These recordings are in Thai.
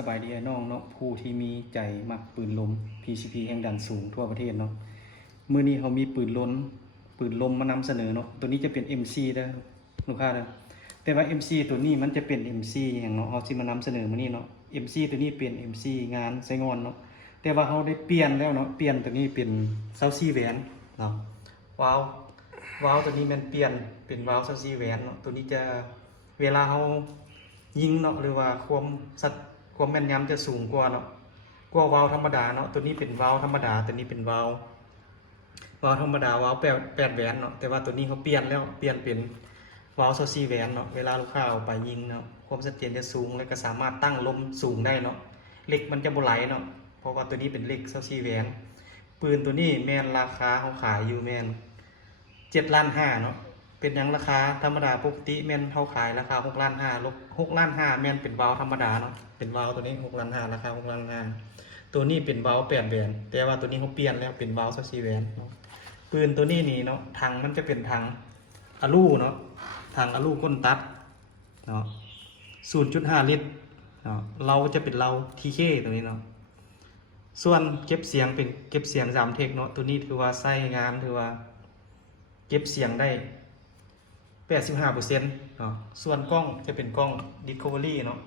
สบายดีไอ้น้องเนาะผู้ที่มีใจมักปืนลม PCP แห่งดันสูงทั่วประเทศเนาะมื้อนี้เขามีปืนลมมานำเสนอเนาะตัวนี้จะเป็น MC เด้อลูกค้าเด้อแต่ว่า MC ตัวนี้มันจะเป็น MC อย่างเนาะเขาสิมานำเสนอมื้อนี้เนาะ MC ตัวนี้เป็น MC งานไสงอนเนาะแต่ว่าเขาได้เปลี่ยนแล้วเนาะเปลี่ยนตัวนี้เป็น24แหวนเนาะว้าวตัวนี้มันเปลี่ยนเป็นวาล์ว24แหวนเนาะตัวนี้จะเวลาเขายิงเนาะหรือว่าความแม่นยำจะสูงกว่าเนาะกว่าวาล์วธรรมดาเนาะตัวนี้เป็นวาล์วธรรมดาตัวนี้เป็นวาล์วธรรมดาวาล์ว8แหวนเนาะแต่ว่าตัวนี้เขาเปลี่ยนแล้วเปลี่ยนเป็นวาล์ว24แหวนเนาะเวลาลูกค้าเอาไปยิงเนาะความชัดเจนจะสูงและก็สามารถตั้งลมสูงได้เนาะเหล็กมันจะบ่ไหลเนาะเพราะว่าตัวนี้เป็นเหล็ก24แหวนปืนตัวนี้แม่นราคาเขาขายอยู่แม่น7.5 ล้านเนาะเป็นยังราคาธรรมดาปกติแม่นเขาขายราคา6.5 ล้าน6.5 ล้านแม่นเป็นวาล์วธรรมดาเนาะเป็นวาล์วตัวนี้6.5 ล้านราคา6.5 ล้านตัวนี้เป็นวาล์ว8แหวนแต่ว่าตัวนี้เขาเปลี่ยนแล้วเป็นวาล์ว24แหวนเนาะปืนตัวนี้นี่เนาะถังมันจะเป็นถังอะลูเนาะถังอะลูก้นตัดเนาะ 0.5 ลิตรเนาะเราจะเป็นเราทีเคตัวนี้เนาะส่วนเก็บเสียงเป็นเก็บเสียง3 เทคเนาะตัวนี้ถือว่าใช้งานถือว่าเก็บเสียงได้ 85% เนาะส่วนกล้องจะเป็นกล้อง Discovery เนาะ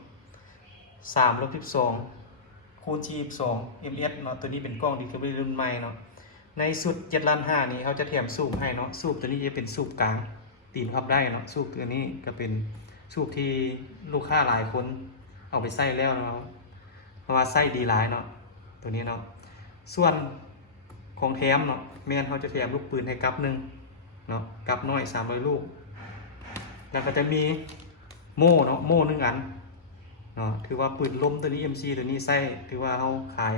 3-12 Full G2 ms เนาะตัวนี้เป็นกล้อง Discovery รุ่นใหม่เนาะในสุด7.5 ล้านนี้เขาจะแถมสูบให้เนาะสูบตัวนี้จะเป็นสูบกลางตีนพับได้เนาะสูบตัวนี้ก็เป็นสูบที่ลูกค้าหลายคนเอาไปใส่แล้วเนาะเพราะว่าใส่ดีหลายเนาะตัวนี้เนาะส่วนของแถมเนาะแม่นเขาจะแถมลูกปืนให้กับหนึ่งเนาะกับน้อย300 ลูกแล้วก็จะมีโม่เนาะโม่1 อันเนาะถือว่าปืนลมตัวนี้ MC ตัวนี้ใส่ถือว่าเขาขาย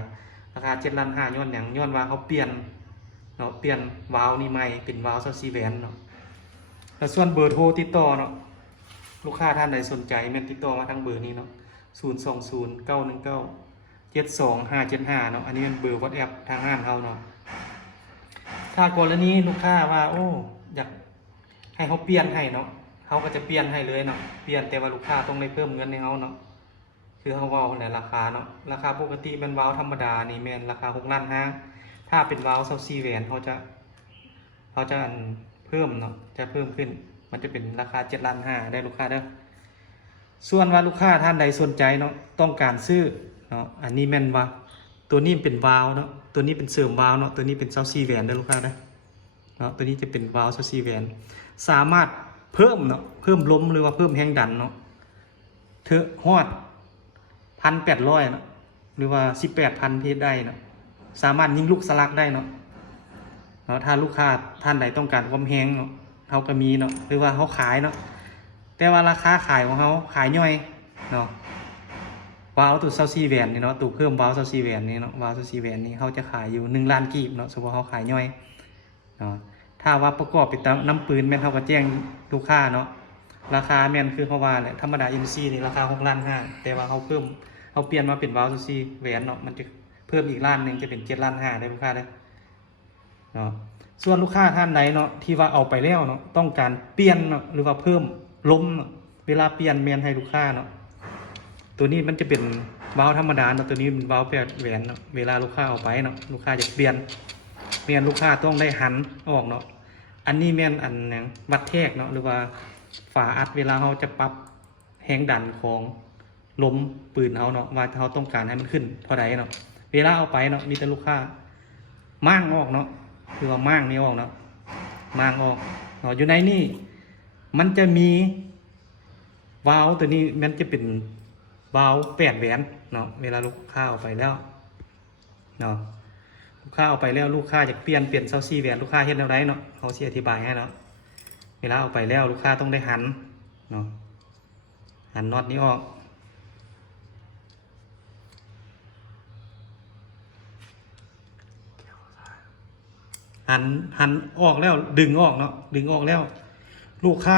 ราคา7.5 ล้านย้อนหยังย้อนว่าเขาเปลี่ยนเนาะเปลี่ยนวาล์วนี่ใหม่เป็นวาล์ว24แหวนเนาะแล้วส่วนเบอร์โทรติดต่อเนาะลูกค้าท่านใดสนใจแม่นติดต่อมาทางเบอร์นี้เนาะ020-919-72575เนาะอันนี้เป็นเบอร์ WhatsApp ทางห้างเขาเนาะถ้ากรณีลูกค้าว่าโอ้อยากให้เขาเปลี่ยนให้เนาะเขาก็จะเปลี่ยนให้เลยเนาะเปลี่ยนแต่ว่าลูกค้าต้องได้เพิ่มเงินให้เขาเนาะคือเขาวาล์วในราคาเนาะราคาปกติเป็นวาล์วธรรมดานี่แม่นราคา6.5 ล้านถ้าเป็นวาล์ว24แหวนเขาจะเพิ่มเนาะจะเพิ่มขึ้นมันจะเป็นราคา7.5 ล้านได้ลูกค้าเด้อส่วนว่าลูกค้าท่านใดสนใจเนาะต้องการซื้อเนาะอันนี้แม่นว่าตัวนี้เป็นวาล์วเนาะตัวนี้เป็นเสริมวาล์วเนาะตัวนี้เป็น24แหวนได้ลูกค้าเด้อเนาะตัวนี้จะเป็นวาล์ว24แหวนสามารถเพิ่มเนาะเพิ่มลมหรือว่าเพิ่มแรงดันเนาะเถอะฮอด 1,800 เนาะหรือว่า 18,000 เพชรได้เนาะสามารถยิงลูกสลักได้เนาะถ้าลูกค้าท่านใดต้องการความแรงเนาะเขาก็มีเนาะหรือว่าเขาขายเนาะแต่ว่าราคาขายของเขาขายย่อยเนาะวาล์วตัว24แหวนนี่เนาะตัวเพิ่มวาล์ว24แหวนนี่เนาะวาล์ว24แหวนนี่เขาจะขายอยู่1 ล้านกีบเนาะสมมติเขาขายย่อยเนาะถ้าว่าประกอบเป็นน้ำปืนแม่นเขาก็แจ้งลูกค้าเนาะราคาแม่นคือเขาว่าแหละธรรมดา MC นี่ราคา6.5 ล้านแต่ว่าเขาเปลี่ยนมาเป็นวาล์ว24แหวนเนาะมันจะเพิ่มอีกล้านหนึ่งจะเป็น7.5 ล้านได้ลูกค้าได้เนาะส่วนลูกค้าท่านใดเนาะที่ว่าเอาไปแล้วเนาะต้องการเปลี่ยนเนาะหรือว่าเพิ่มลมเนาะเวลาเปลี่ยนแม่นให้ลูกค้าเนาะตัวนี้มันจะเป็นวาล์วธรรมดาเนาะตัวนี้เป็นวาล์ว8แหวนเนาะเวลาลูกค้าเอาไปเนาะลูกค้าจะเปลี่ยนลูกค้าต้องได้หันออกเนาะอันนี้แม่นอันอย่างวัดแทกเนาะหรือว่าฝาอัดเวลาเขาจะปรับแรงดันของลมปืนเอาเนาะว่าเขาต้องการให้มันขึ้นเท่าใดเนาะเวลาเอาไปเนาะมีแต่ลูกค้ามั่งออกเนาะคือว่ามั่งนี้ออกเนาะมั่งออกเนาะอยู่ในนี่มันจะมีวาล์วตัวนี้มันจะเป็นวาล์ว8แหวนเนาะเวลาลูกค้าเอาไปแล้วเนาะลูกค้าเอาไปแล้วลูกค้าจะเปลี่ยน24แหวนลูกค้าเห็นแล้วไรเนาะเขาสิอธิบายให้เนาะเวลาเอาไปแล้วลูกค้าต้องได้หันเนาะหันน็อตนี้ออกหันออกแล้วดึงออกเนาะดึงออกแล้วลูกค้า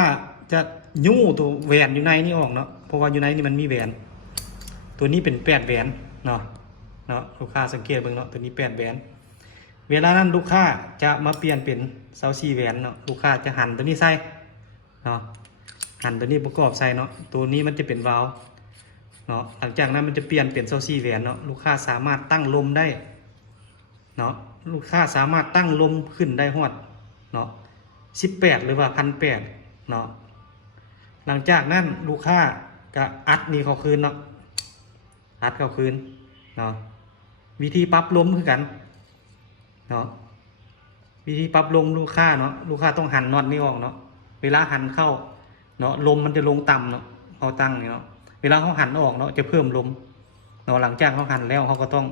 จะยู่ตัวแหวนอยู่ในนี่ออกเนาะเพราะว่าอยู่ในนี่มันมีแหวนตัวนี้เป็น8แหวนเนาะลูกค้าสังเกตเบิ่งเนาะตัวนี้8แหวนเวลานั้นลูกค้าจะมาเปลี่ยนเป็น24แหวนเนาะลูกค้าจะหันตัวนี้ใส่เนาะหันตัวนี้ประกอบใส่เนาะตัวนี้มันจะเป็นวาล์ว เนาะหลังจากนั้นมันจะเปลี่ยนเป็น24แหวนเนาะลูกค้าสามารถตั้งลมได้เนาะลูกค้าสามารถตั้งลมขึ้นได้ฮอดเนาะ18หรือว่า1,800เนาะหลังจากนั้นลูกค้าก็อัดนี่เข้าคืนเนาะอัดเข้าคืนเนาะวิธีปรับลมคือกันเนาะวิธีปรับลมลูกค้าเนาะลูกค้าต้องหันน็อตนี้ออกเนาะเวลาหันเข้าเนาะลมมันจะลงต่ำเนาะเขาตั้งนี่เนาะเวลาเขาหันออกเนาะจะเพิ่มลมเนาะหลังจากเขาหันแล้วเขาก็ต้อง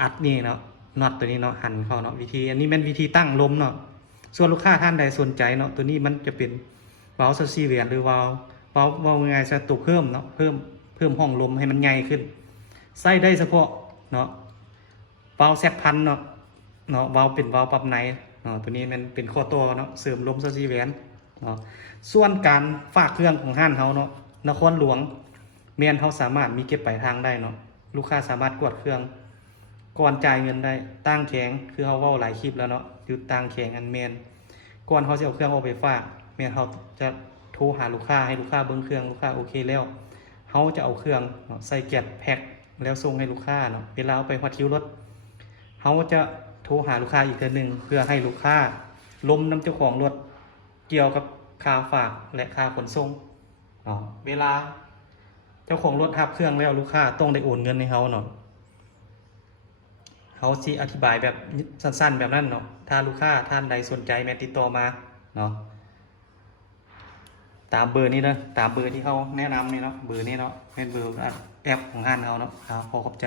อัดนี่เนาะน็อตตัวนี้เนาะหันเข้าเนาะวิธีอันนี้เป็นวิธีตั้งลมเนาะส่วนลูกค้าท่านใดสนใจเนาะตัวนี้มันจะเป็นวาล์วซีเวียนหรือวาล์วยังไงจะตัวเพิ่มเนาะเพิ่มห้องลมให้มันใหญ่ขึ้นใส่ได้เฉพาะเนาะวาล์วZ1000เนาะวาล์วเป็นวาล์วปรับไหนเนาะตัวนี้มันเป็นข้อต่อเนาะเสริมลมซีเวียนเนาะส่วนการฝากเครื่องของห้านเขาเนาะนครหลวงเมียนเขาสามารถมีเก็บปลายทางได้เนาะลูกค้าสามารถกดเครื่องก่อนจ่ายเงินได้ตั้งแข็งคือเขาเว้าหลายคลิปแล้วเนาะอยู่ตั้งแข็งอันเมียนก่อนเขาจะเอาเครื่องออกไปฝากเมียนเขาจะโทรหาลูกค้าให้ลูกค้าเบิ้งเครื่องลูกค้าโอเคแล้วเขาจะเอาเครื่องเนาะใส่แกะแพ็คแล้วส่งให้ลูกค้าเนาะเวลาเอาไปฮอดคิวรถเขาจะโทรหาลูกค้าอีกทีหนึ่งเพื่อให้ลูกค้าล้มน้ำเจ้าของรถเกี่ยวกับค่าฝากและค่าขนส่งเนาะเวลาเจ้าของรถทับเครื่องแล้วลูกค้าต้องได้โอนเงินให้เขาเนาะเขาสิอธิบายแบบสั้นๆแบบนั้นเนาะถ้าลูกค้าท่านใดสนใจแม่ติดต่อมาเนาะตามเบอร์นี้นะตามเบอร์ที่เขาแนะนำนี่เนาะเบอร์นี้เนาะเป็นเบอร์แอปของห้างเขาเนาะขอขอบใจ